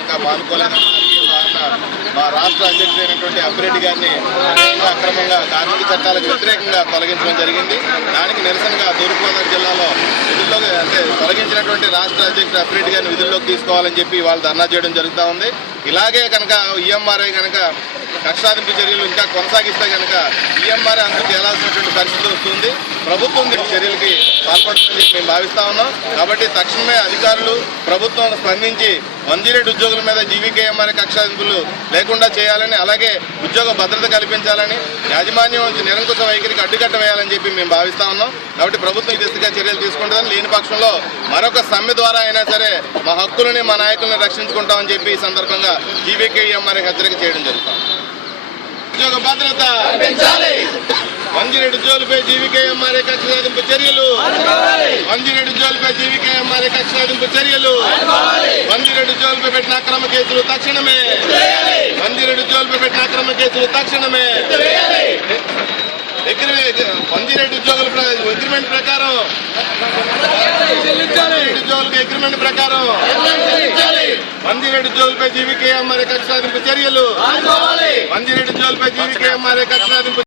ఇంకా మానుకోలేని మా రాష్ట్ర అధ్యక్షుడైనటువంటి అప్పిరెడ్డి గారిని అక్రమంగా కార్మిక చట్టాలకు వ్యతిరేకంగా తొలగించడం జరిగింది. దానికి నిరసనగా తూర్పుగోదావరి జిల్లాలో విధుల్లోకి తొలగించినటువంటి రాష్ట్ర అధ్యక్షుడు అప్పిరెడ్డి గారిని విధుల్లోకి తీసుకోవాలని చెప్పి వాళ్ళు ధర్నా చేయడం జరుగుతూ ఉంది. ఇలాగే కనుక ఈఎంఆర్ఐ కనుక కక్షాదింపు చర్యలు ఇంకా కొనసాగిస్తే కనుక ఈఎంఆర్ఐ అంతా తేలాల్సినటువంటి పరిస్థితి వస్తుంది. ప్రభుత్వం చర్యలకి పాల్పడుతుందని మేము భావిస్తా ఉన్నాం. కాబట్టి తక్షణమే అధికారులు ప్రభుత్వం స్పందించి మంజిరెడ్డి ఉద్యోగుల మీద జీవీకేఎంఆర్ఐ కక్షాదింపులు లేకుండా చేయాలని, అలాగే ఉద్యోగ భద్రత కల్పించాలని, యాజమాన్యం నిరంకుశ వైఖరికి అడ్డుకట్ట వేయాలని చెప్పి మేము భావిస్తా ఉన్నాం. కాబట్టి ప్రభుత్వం ఈ దిశగా చర్యలు తీసుకుంటుందని, లేని పక్షంలో మరొక సమ్మె ద్వారా అయినా సరే మా హక్కులని మా నాయకులను రక్షించుకుంటామని చెప్పి ఈ సందర్భంగా జీవీకేఎంఆర్ఐ హెచ్చరిక చేయడం జరుగుతుంది. ఉద్యోగ భద్రత మంజిరెడ్డి ఉద్యోగులపై జీవీకేఎంఆర్ఐ కక్ష సాధింపు చర్యలు, మంజిరెడ్డి ఉద్యోగులపై జీవీకేఎంఆర్ఐ కక్ష సాధింపు చర్యలు, మంజిరెడ్డి ఉద్యోగులపై పెట్టిన అక్రమ కేసులు తక్షణమే, మంజిరెడ్డి ఉద్యోగులపై పెట్టిన అక్రమ కేసులు తక్షణమే, మంజిరెడ్డి ఉద్యోగుల అగ్రిమెంట్ ప్రకారం అగ్రిమెంట్ ప్రకారం మంజిరెడ్డి ఉద్యోగులపై జీవీకేఎంఆర్ఐ కక్ష సాధింపు చర్యలు, మంజిరెడ్డి ఉద్యోగులపై జీవీకేఎంఆర్ఐ కక్ష సాధింపు